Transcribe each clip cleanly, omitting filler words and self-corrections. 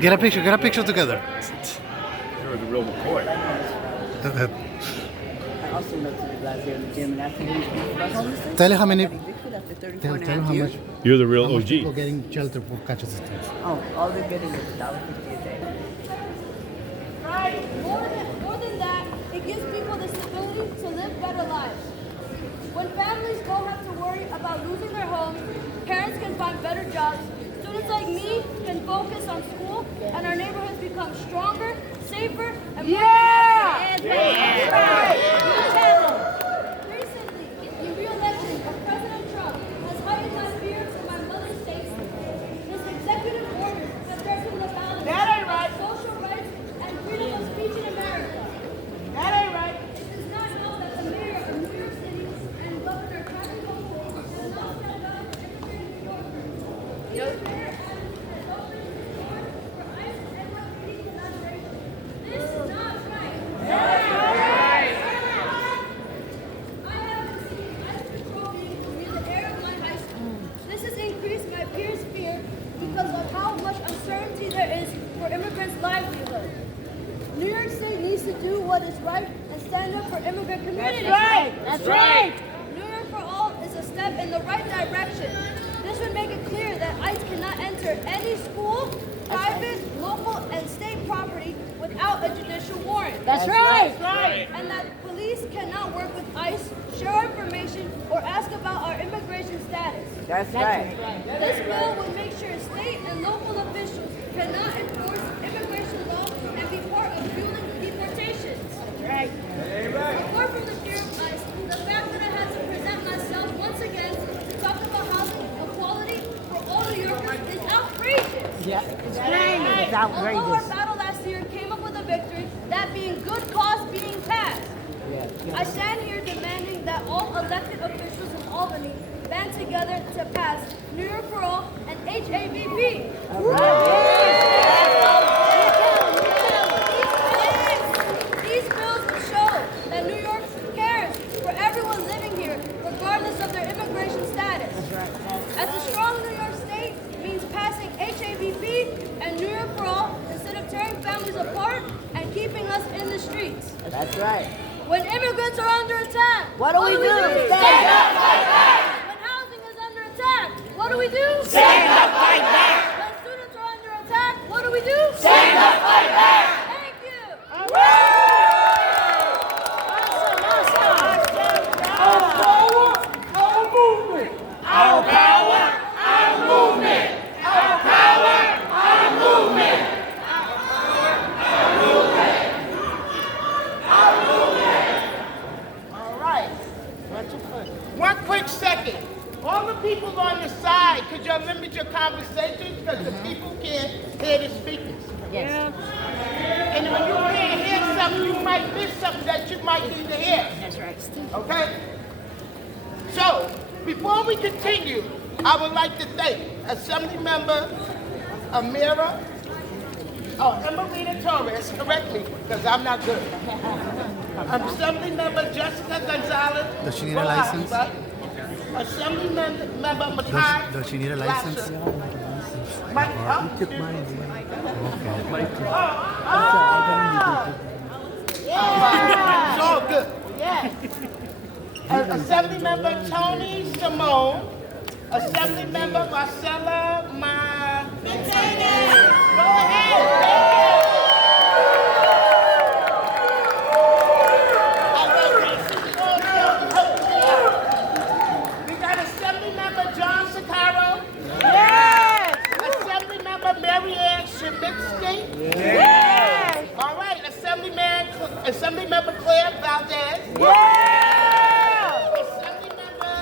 Get a picture together. You're the real McCoy. I also met the guys there in the gym, and after we about homelessness, Tell her how many. Bigfoot after 34 Tell and a her half how years. much. You're the real How much people OG. getting shelter for catches things. Oh, all they're getting is $1.50 a day. Right. More than that, it gives people the stability to live better lives. When families don't have to worry about losing their homes, parents can find better jobs, students like me can focus on school, and our neighborhoods become stronger, safer, and more Recently, the re-election of President Trump has heightened my fears for my mother's safety. This executive order has threatened the balance of social rights and freedom of speech in America. That ain't right. It does not help that the mayor of New York City and Governor Kathy Hochul have not stepped up for immigrant New Yorkers. These mayor has opened the doors for ICE and NYPD collaboration. This is not right. I have received ICE patrol vehicles near the area of my high school. This has increased my peers' fear because of how much uncertainty there is for immigrants' livelihood. New York State needs to do what is right and stand up for immigrant communities. That's right. New York for All is a step in the right direction. This would make it clear that ICE cannot enter any school, private, local, and state property without a judicial warrant. That's right. And that police cannot work with ICE, share information, or ask about our immigration status. That's right. This bill would make sure state and local officials cannot enforce immigration laws and be part of fueling deportations. Right. Apart from the fear of ICE, the fact that I had to present myself once again to talk about housing equality for all New Yorkers is outrageous. Yeah. It's Although our outrageous. battle last year came up with a victory, that being good cause being passed. I stand here demanding that all elected officials in Albany band together to pass New York for All and HABP. These bills will show that New York cares for everyone living here, regardless of their immigration status. As a strong New York state means passing HABP and New York for All instead of tearing families apart and keeping us in the streets. That's right. When immigrants are under attack, What do we do? Stand up, fight back. When housing is under attack, what do we do? Stand up, fight back. When students are under attack, what do we do? Stand up, fight back. Thank you. Our power, our movement. Our power, our movement. All right. One quick second. All the people on the side, could you limit your conversations because the people can't hear the speakers? Yes. And when you can't hear something, you might miss something that you might need to hear. That's right. Okay? So, before we continue, I would like to thank Assembly Member Amira, Emerita Torres, correct me, because I'm not good. Assembly Member Jessica Gonzalez. Does she need a license? Right? Assembly Member Makai. Does she need a license? Mike, Yeah. It's all good. Yeah. Assembly Member Tony Simone. Assembly Member Marcella Go ahead. We got Assembly Member John Sakaro. Yes. Assembly Member Mary Ann Shemitsky. Yes. All right, Assembly Member Claire Valdez. Yeah. Assembly Member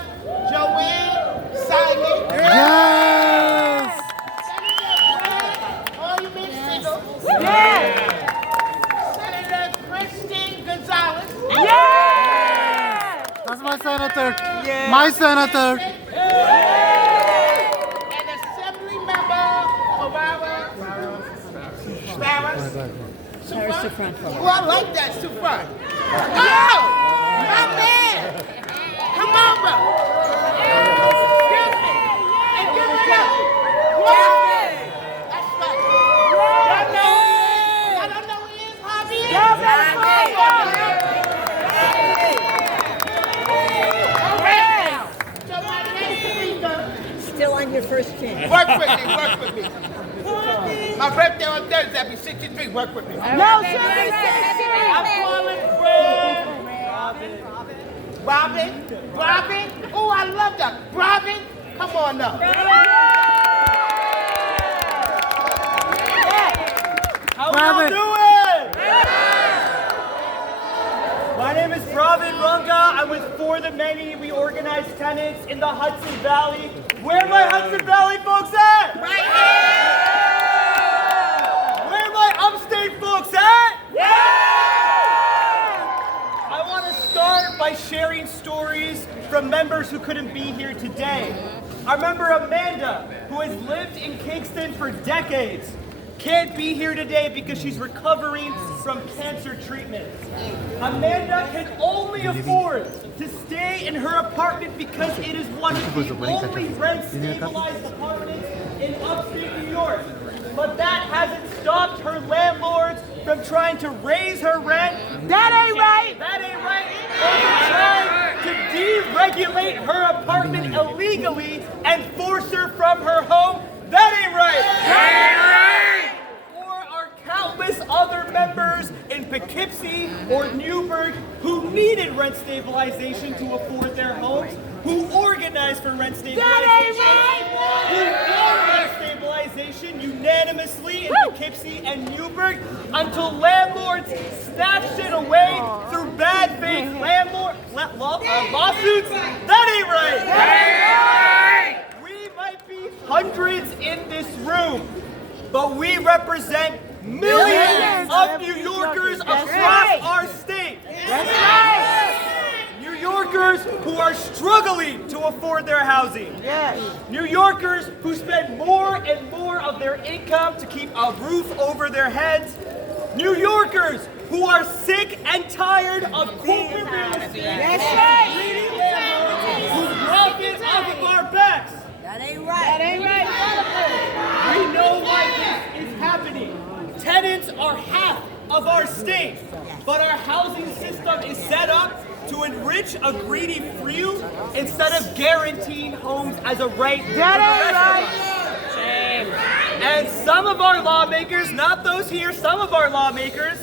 Joanne Simon. Yes! Yes. Senator Christine Gonzalez. Yes. That's my senator. My senator. And Assembly Member Farah Sufran. Oh, I like that, Sufran. Oh, my man. Come on, bro. Excuse me. And give it up. That's right. with me. My birthday on Thursday, I'll be 63. Work with me. No, she'll be 60. I'm calling Fred. Robin. Oh, I love that. Robin, come on up. How Robin. you doing? My name is Robin Runga. I'm with For the Many. We organize tenants in the Hudson Valley. Where are my Hudson Valley folks at? Right here. Where are my upstate folks at? I want to start by sharing stories from members who couldn't be here today. Our member Amanda, who has lived in Kingston for decades, can't be here today because she's recovering from cancer treatment. Amanda can only afford to stay in her apartment because it is one of the only rent-stabilized apartments in upstate New York. But that hasn't stopped her landlords from trying to raise her rent. That ain't right. That ain't right. Or trying to deregulate her apartment illegally and force her from her home. That ain't right. Or our countless other members in Poughkeepsie or Newburgh who needed rent stabilization to afford their homes, who organized for rent stabilization, who won rent stabilization unanimously in Poughkeepsie and Newburgh until landlords snatched it away through bad faith lawsuits. That ain't right. We might be hundreds in this room, but we represent millions of New Yorkers across our state. That's right. New Yorkers who are struggling to afford their housing. Yes. New Yorkers who spend more and more of their income to keep a roof over their heads. New Yorkers who are sick and tired of corporate real estate. That's right. Greedy landlords who profit off of our backs. That ain't right. We know why this is happening. Tenants are half of our state, but our housing system is set up to enrich a greedy few instead of guaranteeing homes as a right for the That rest of us. And some of our lawmakers, not those here, some of our lawmakers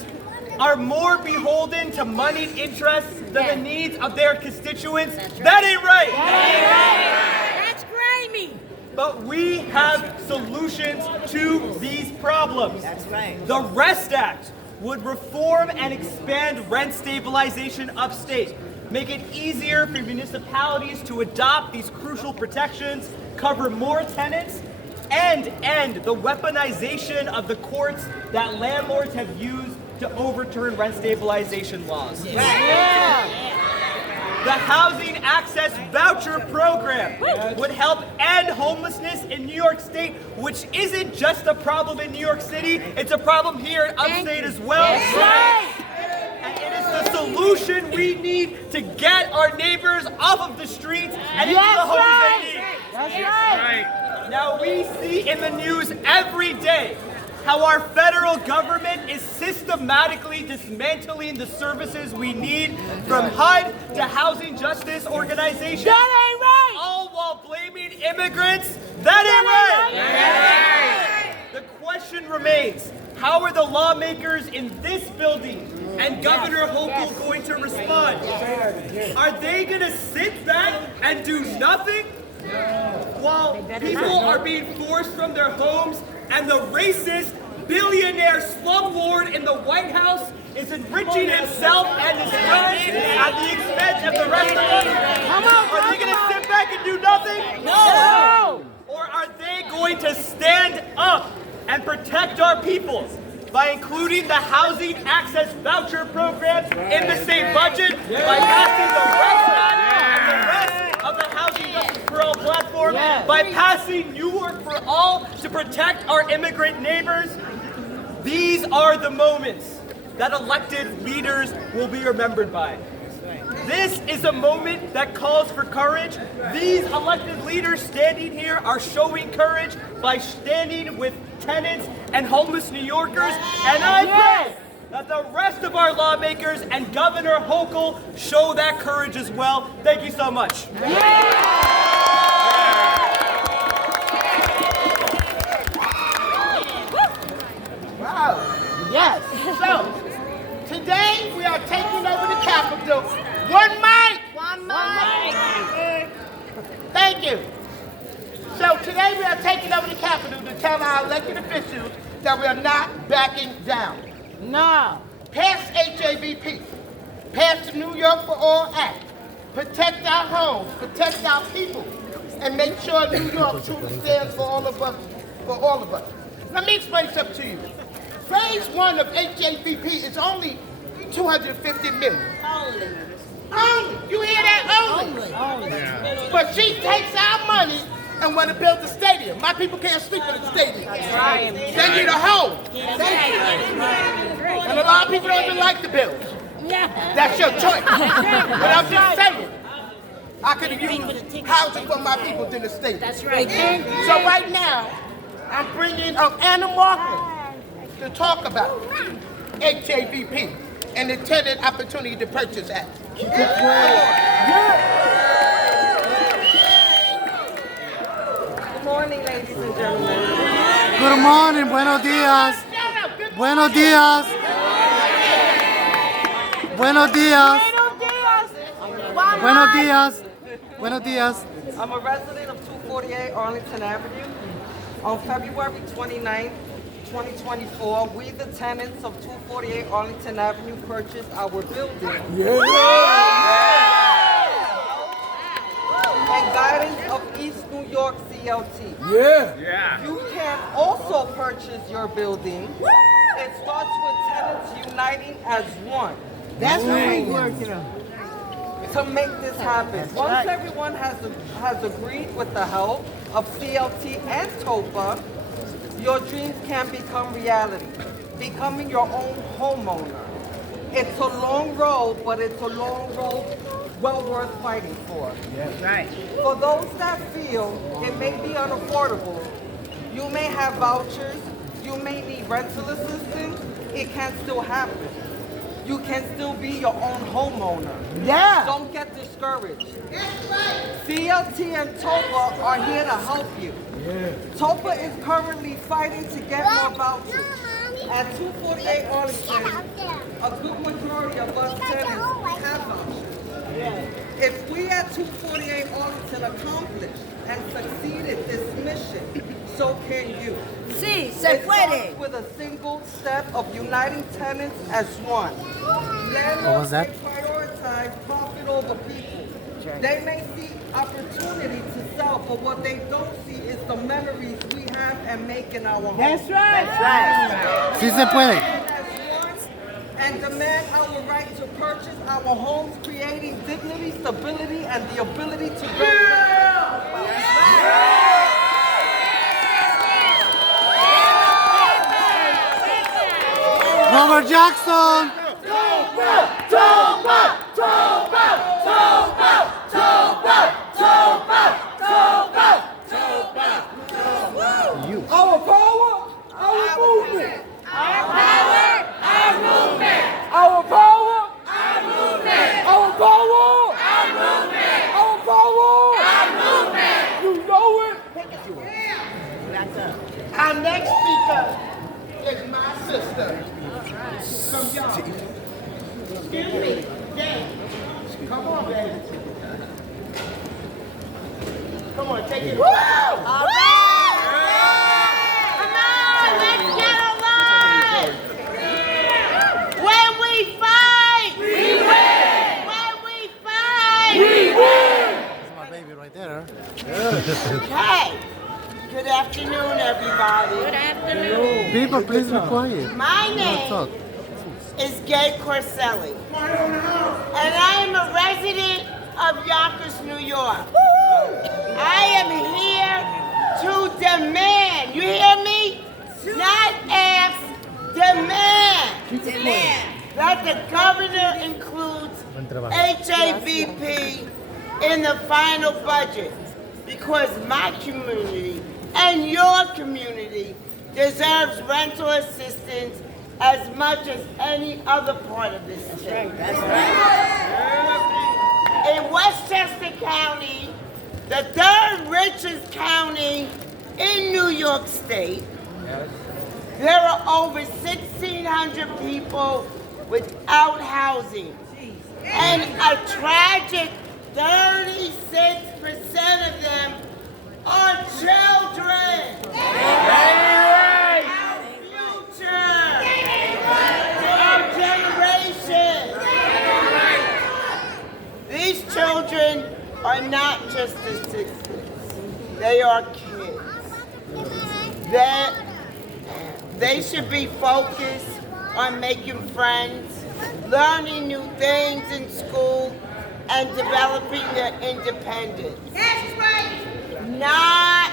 are more beholden to moneyed interests than the needs of their constituents. That ain't right. That's grimy. But we have solutions to these problems. That's right. The REST Act would reform and expand rent stabilization upstate, make it easier for municipalities to adopt these crucial protections, cover more tenants, and end the weaponization of the courts that landlords have used to overturn rent stabilization laws. The Housing Access Voucher Program would help end homelessness in New York State, which isn't just a problem in New York City, it's a problem here in upstate as well. And it is the solution we need to get our neighbors off of the streets and into the homes they need. That's right. Now we see in the news every day how our federal government is systematically dismantling the services we need, from HUD to housing justice organizations. That ain't right. All while blaming immigrants. That ain't right. The question remains, how are the lawmakers in this building and Governor Hochul going to respond? Are they going to sit back and do nothing while people are being forced from their homes and the racist billionaire slumlord in the White House is enriching himself and his friends at the expense of the rest of us? Are they going to sit back and do nothing? No. Or are they going to stand up and protect our people by including the Housing Access Voucher Program in the state budget, by passing the REST Act and the rest of the Housing Justice for All platform, by passing New York for All to protect our immigrant neighbors? These are the moments that elected leaders will be remembered by. This is a moment that calls for courage. These elected leaders standing here are showing courage by standing with tenants and homeless New Yorkers. And I pray that the rest of our lawmakers and Governor Hochul show that courage as well. Thank you so much. today we are taking over the Capitol to tell our elected officials that we are not backing down. No. Pass HAVP. Pass the New York for All Act. Protect our homes, protect our people, and make sure New York truly stands for all of us, for all of us. Let me explain something to you. Phase 1 of HAVP is only $250 million. Only. You hear that? Only. But she takes our money and want to build a stadium. My people can't sleep in the stadium. They need a home. And a lot of people don't even like the bills. That's your choice. But I'm just saying, I could have used housing for my people in the stadium. That's right. So right now, I'm bringing up Anna Markland to talk about HAVP and the Tenant Opportunity to Purchase Act. Good morning, ladies and gentlemen. Good morning, buenos dias. Buenos dias. Buenos dias. Buenos dias. Buenos dias. I'm a resident of 248 Arlington Avenue. On February 29th, 2024, we, the tenants of 248 Arlington Avenue, purchased our building. And guidance of East New York CLT. Yeah. You can also purchase your building. It starts with tenants uniting as one. That's what we working on. To make this happen. Once everyone has agreed with the help of CLT and TOPA, your dreams can become reality, becoming your own homeowner. It's a long road, but it's a long road well worth fighting for. For those that feel it may be unaffordable, you may have vouchers, you may need rental assistance, it can still happen. You can still be your own homeowner. Yeah. Don't get discouraged. CLT and TOPA are here to help you. TOPA is currently fighting to get more vouchers. At 248 Arlington, a good majority of us tenants have vouchers. If we at 248 Arlington accomplished and succeeded this mission, so can you. Sí, It se puede. starts with a single step of uniting tenants as one. What was that? Landlords may prioritize profit over people. They may see opportunity to sell, but what they don't see is the memories we have and make in our homes. That's right. Sí se puede. And demand our right to purchase our homes, creating dignity, stability, and the ability to Robert Jackson. Our power, our movement. Our power, our movement. Our power, Our movement. our power, Our movement. our power. Our movement. You know it. Our next speaker is my sister from y'all. Excuse me, Dave. Come on, baby. Come on, take it. All right. Come on, let's get alive. When we fight, we win. When we fight, we win. That's my baby right there. Hey, good afternoon, everybody. Good afternoon. People, please be quiet. My Let's name talk. is Gay Corselli, and I am a resident of Yonkers, New York. I am here to demand, you hear me? Not ask, demand. That the governor includes HAVP in the final budget, because my community and your community deserves rental assistance as much as any other part of this state. In Westchester County, the third richest county in New York State, there are over 1,600 people without housing. And a tragic 36% of them our children, our future, our generation. These children are not just statistics. They are kids. They should be focused on making friends, learning new things in school, and developing their independence. That's right. Not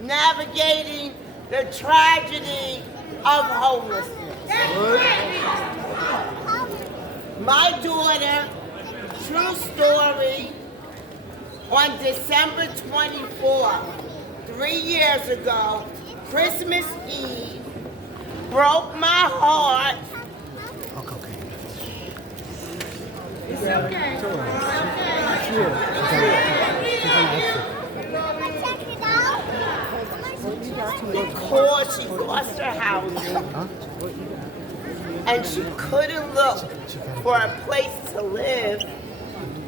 navigating the tragedy of homelessness. That's right. My daughter, true story, on December 24th, 3 years ago, Christmas Eve, broke my heart. It's okay. Because she lost her house and she couldn't look for a place to live.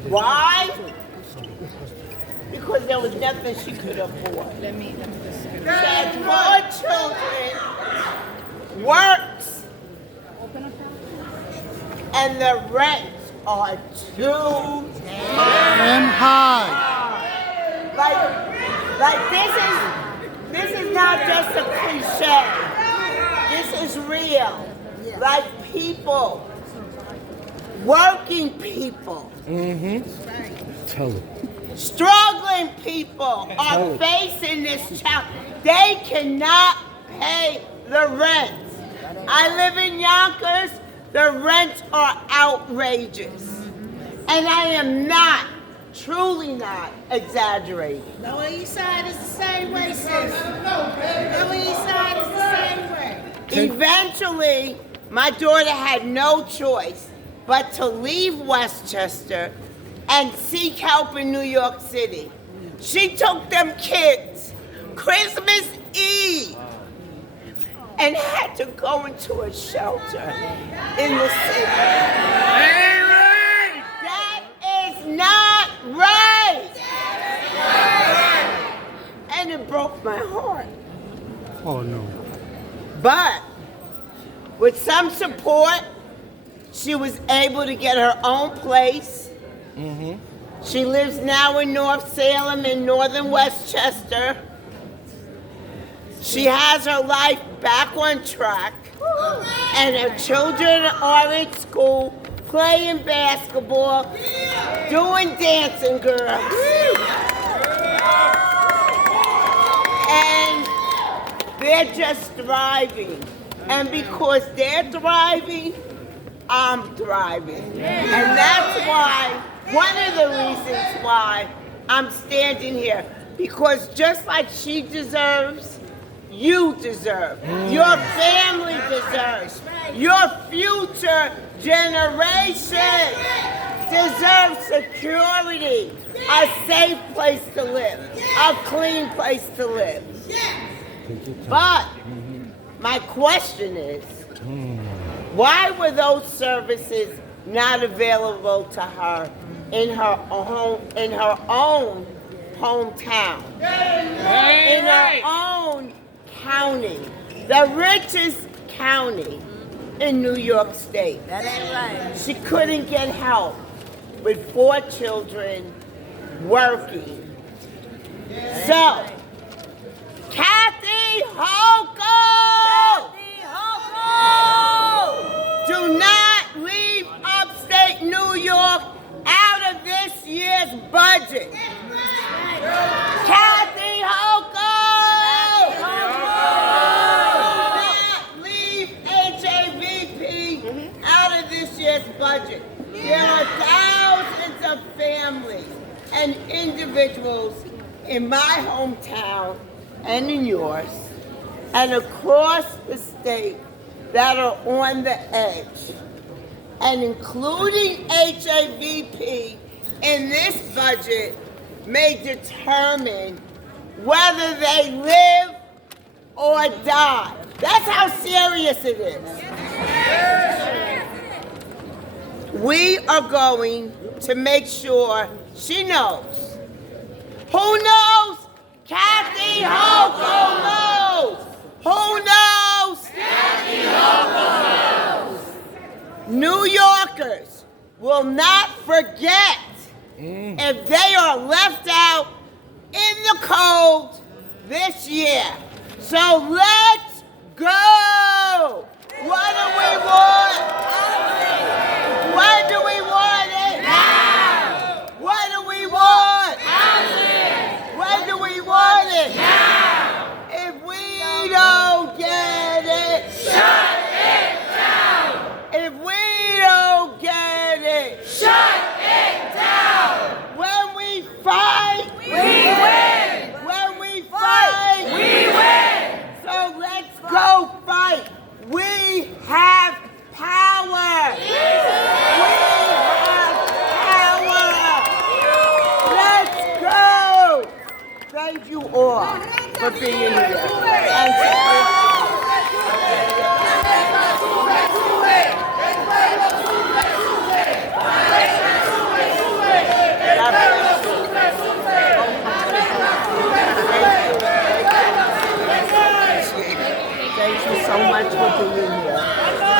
Why? Because there was nothing she could afford. She had 4 children, works, and the rents are too And high. Like this is not just a cliche. This is real. Like people, working people, struggling people are facing this challenge. They cannot pay the rent. I live in Yonkers. The rents are outrageous. And I am not, truly not exaggerating. Lower East Side is the same way, sis. Lower East Side is the same way. Eventually, my daughter had no choice but to leave Westchester and seek help in New York City. She took them kids Christmas Eve and had to go into a shelter in the city. That is not right. And it broke my heart. Oh no. But with some support, she was able to get her own place. She lives now in North Salem in northern Westchester. She has her life back on track, and her children are in school, playing basketball, doing dancing, girls. And they're just thriving. And because they're thriving, I'm thriving. And that's why, one of the reasons why I'm standing here. Because just like she deserves, you deserve. Your family deserves. Your future generation deserves security, a safe place to live, a clean place to live. But my question is, why were those services not available to her in her own hometown, in her own county, the richest county in New York State? That ain't right. She couldn't get help with 4 children working. So, Kathy Hochul! Do not leave upstate New York out of this year's budget. Kathy Hochul! Do not leave HAVP out of this year's budget. There are thousands of families and individuals in my hometown and in yours and across the state that are on the edge. And including HAVP in this budget may determine whether they live or die. That's how serious it is. We are going to make sure she knows. Who knows? Kathy Hochul knows. Who knows? Kathy Hochul knows. New Yorkers will not forget if they are left out in the cold this year. So let's go. What do we want? When do we want it? Now. What do we want? When do we want it? Now. If we don't get it, shut it down. If we don't get it, shut it down. When we fight, we win. When we fight, we win. So let's go fight. We have power. We have power. Let's go. Thank you all for being here. And thank you so much for being here.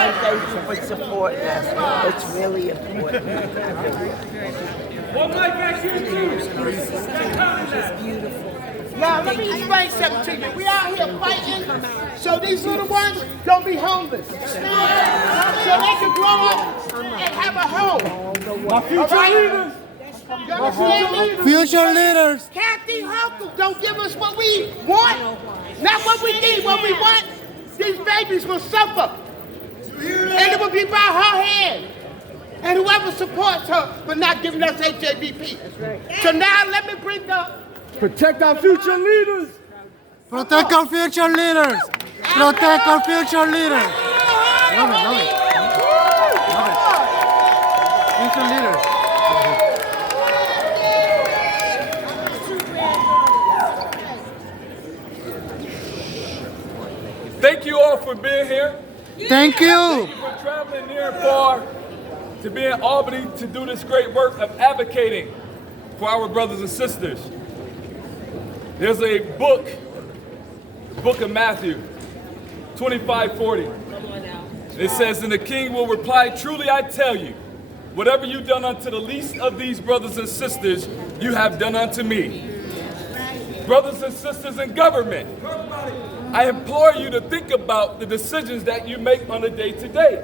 And thank you for supporting us. It's really important. Now, let me explain something to you. We out here fighting so these little ones don't be homeless. So they can grow up and have a home. My future leaders. You understand me? Future leaders. Kathy Hochul don't give us what we want. Not what we need, what we want. These babies will suffer. And it will be by her hand. And whoever supports her for not giving us HABP. So now let me bring up. Protect our future leaders. Protect our future leaders. Protect our future leaders. Love it, love it. Love it. Future leaders. Thank you all for being here. Thank you. Thank you for traveling near and far to be in Albany to do this great work of advocating for our brothers and sisters. There's a book, the book of Matthew, 25:40. It says, and the king will reply, truly I tell you, whatever you've done unto the least of these brothers and sisters, you have done unto me. Brothers and sisters in government, I implore you to think about the decisions that you make on a day-to-day.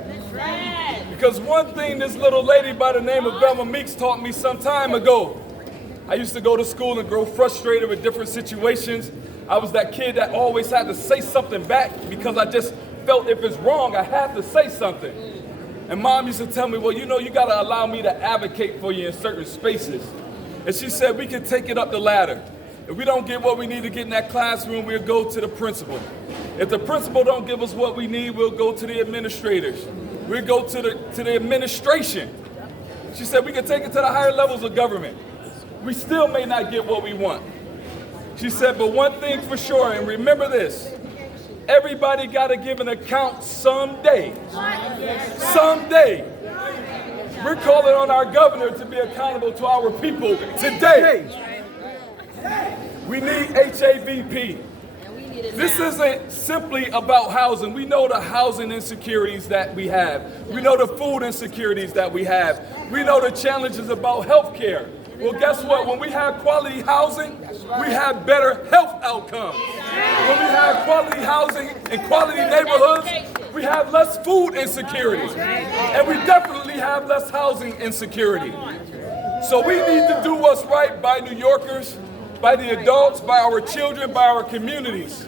Because one thing this little lady by the name of Velma Meeks taught me some time ago, I used to go to school and grow frustrated with different situations. I was that kid that always had to say something back because I just felt if it's wrong, I had to say something. And Mom used to tell me, well, you know, you gotta allow me to advocate for you in certain spaces. And she said, we can take it up the ladder. If we don't get what we need to get in that classroom, we'll go to the principal. If the principal don't give us what we need, we'll go to the administrators. We'll go to the administration. She said we can take it to the higher levels of government. We still may not get what we want. She said, but one thing for sure, and remember this, everybody got to give an account someday. Someday. We're calling on our governor to be accountable to our people today. We need HABP. This isn't simply about housing. We know the housing insecurities that we have. We know the food insecurities that we have. We know the challenges about health care. Well, guess what? When we have quality housing, we have better health outcomes. When we have quality housing and quality neighborhoods, we have less food insecurity. And we definitely have less housing insecurity. So we need to do what's right by New Yorkers, by the adults, by our children, by our communities.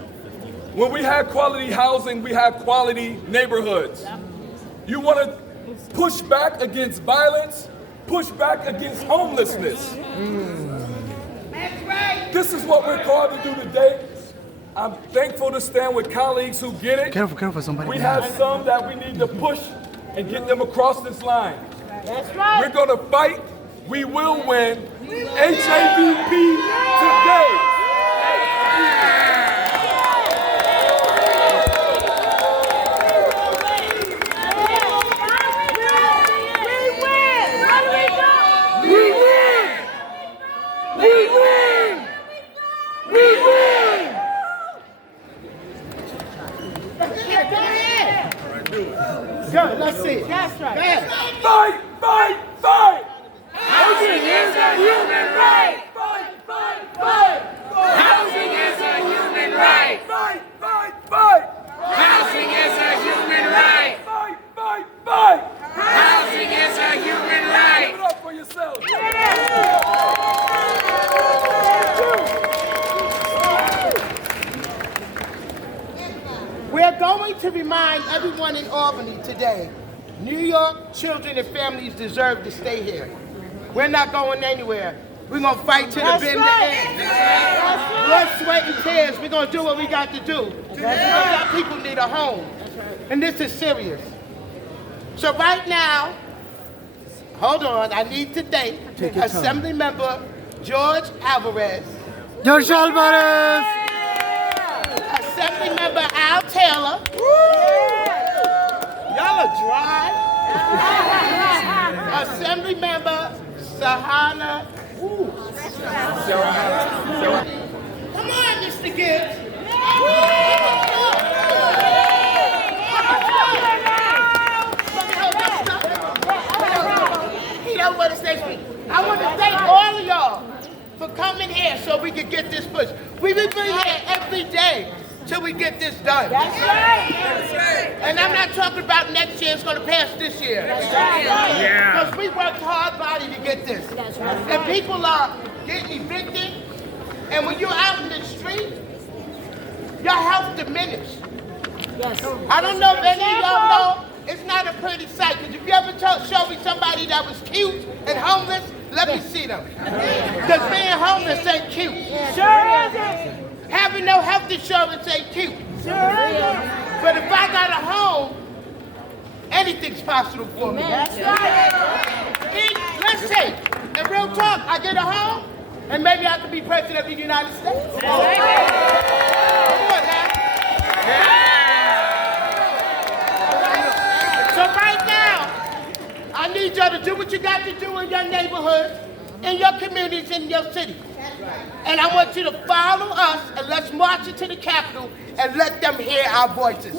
When we have quality housing, we have quality neighborhoods. You want to push back against violence, push back against homelessness. That's right. This is what we're called to do today. I'm thankful to stand with colleagues who get it. Careful, careful, somebody. We have some that we need to push and get them across this line. That's right. We're going to fight. We will win. HABP today. Good, let's see it. That's right. Fight, fight, fight! Housing is a human right! Fight, fight, fight! Housing is a human right. Fight, fight, fight! Housing is a human right. Fight, fight, fight! Housing is a human right. Give it up for yourselves! We're going to remind everyone in Albany today, New York children and families deserve to stay here. We're not going anywhere. We're going to fight to the bitter end. Blood, sweat, and tears. We're going to do what we got to do. Because our people need a home. And this is serious. So right now, hold on, I need to thank Assembly Member George Alvarez, George Alvarez! Assembly Member Al Taylor. Y'all are dry. Assembly Member Sahana. Come on, Mr. Gibbs. He don't want to say speak. I want to thank all of y'all for coming here so we can get this pushed. We've been here every day till we get this done. That's right. That's right. And I'm not talking about next year, it's going to pass this year. That's right. Yeah. Because we worked hard body to get this. That's right. And people are getting evicted. And when you're out in the street, your health diminished. Yes. I don't know if any of y'all know, it's not a pretty sight. Because if you ever show me somebody that was cute and homeless, let me see them. Because being homeless ain't cute. Sure isn't. Having no health insurance ain't cute. Sure isn't. But if I got a home, anything's possible for me. That's right. Let's say, in real talk, I get a home, and maybe I could be president of the United States. Come on now. So right now, I need y'all to do what you got to do in your neighborhood, in your communities, in your city. And I want you to follow us, and let's march into the Capitol and let them hear our voices.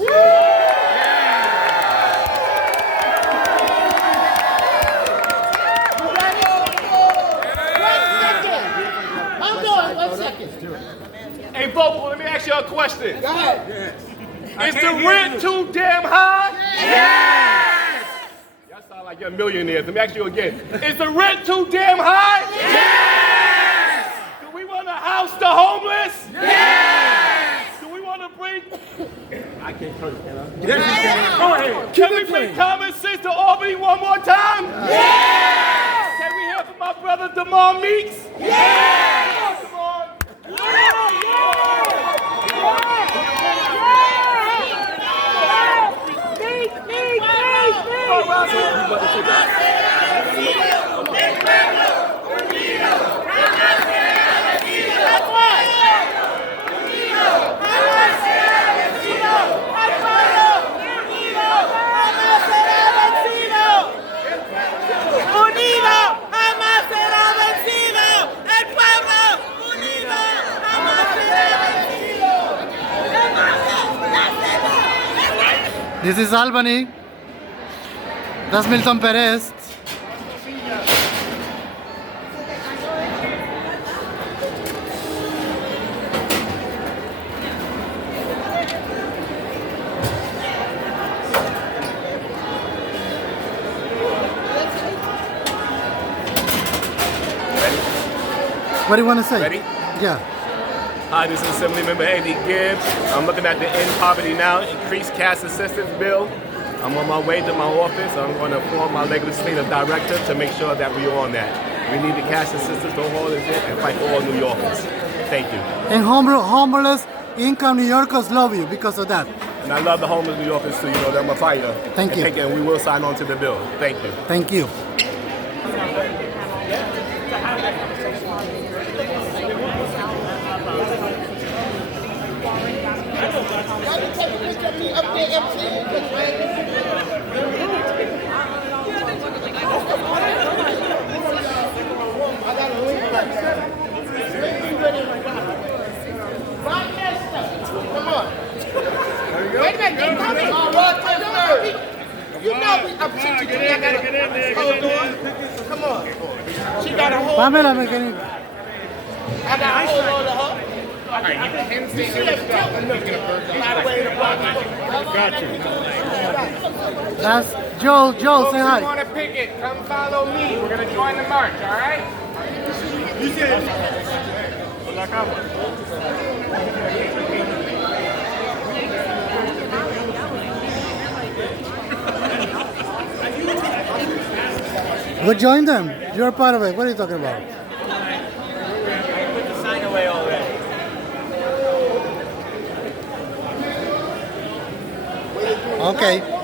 One second. Hey, Vocal, let me ask you a question. Go ahead. Is the rent too damn high? Yes! Y'all sound like you're millionaires. Let me ask you again. Is the rent too damn high? Yes! Do we want to house the homeless? Yes! Do we want to bring... I can't turn it, can I? Yes, go ahead. Can we bring common sense to Albany one more time? Yes! Can we hear from my brother DeMar Meeks? Yes! Come on. This is Albany. That's Milton Perez. What do you want to say? Ready? Yeah. Hi, this is Assemblymember Andy Gibbs. I'm looking at the End Poverty Now Increased Cash Assistance Bill. I'm on my way to my office. I'm going to form my legislative director to make sure that we're on that. We need the cash assistance to hold it and fight for all New Yorkers. Thank you. And homeless income New Yorkers love you because of that. And I love the homeless New Yorkers too. You know, I'm a fighter. Thank you. And we will sign on to the bill. Thank you. Thank you. Y'all can take a picture of me up there, MC. Rochester, come on. Wait a minute, they coming. Rochester. You know I'm 63. I gotta hold on. Come on. She got a hold. Pamela mechanic. I got a hold on to her. Alright, you can stay here with stuff. I'm not way to block. Got you. That's Joel. Joel, say Folks who hi. want to picket, come follow me. We're going to join the march, all right? Go join them. You're part of it. What are you talking about? Put the sign away already. Okay.